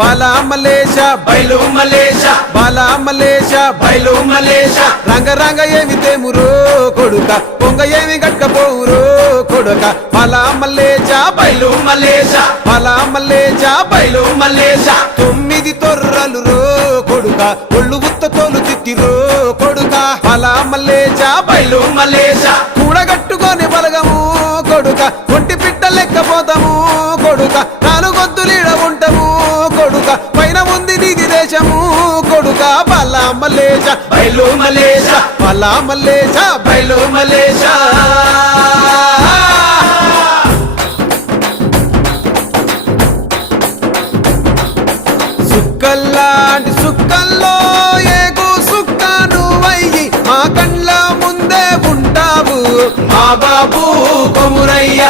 బాలా మలేష బయలు మలేష బాలా మలేష బయలు మలేష రంగ రంగ ఏమి తేమురో కొడుక పొంగ ఏమి గట్టపోవురో కొడుక బాలా మలేష బయలు మలేష బాలా మలేష బయలు మలేష 9 తొర్రలు రో కొడుక ఒళ్ళు ఉత్త తోలు తిత్తిరో కొడుక బాలా మలేష బయలు మలేష కూడగట్టుకొని బలగము కొడుక ఒంటి పిట్ట లెక్కపోతాము కొడుక నాలుగొద్దులీడ ఉంటాము కొడుక పైన ఉంది నీది దేశము కొడుక బాలా మలేష బయలు మలేష బాలా మలేష బయలు మలేష సుక్కల్లాంటి సుక్కల్లో ఏగు సుక్క నువ్వయ్యి మా కండ్ల ముందే ఉంటావు మా బాబు కొమురయ్య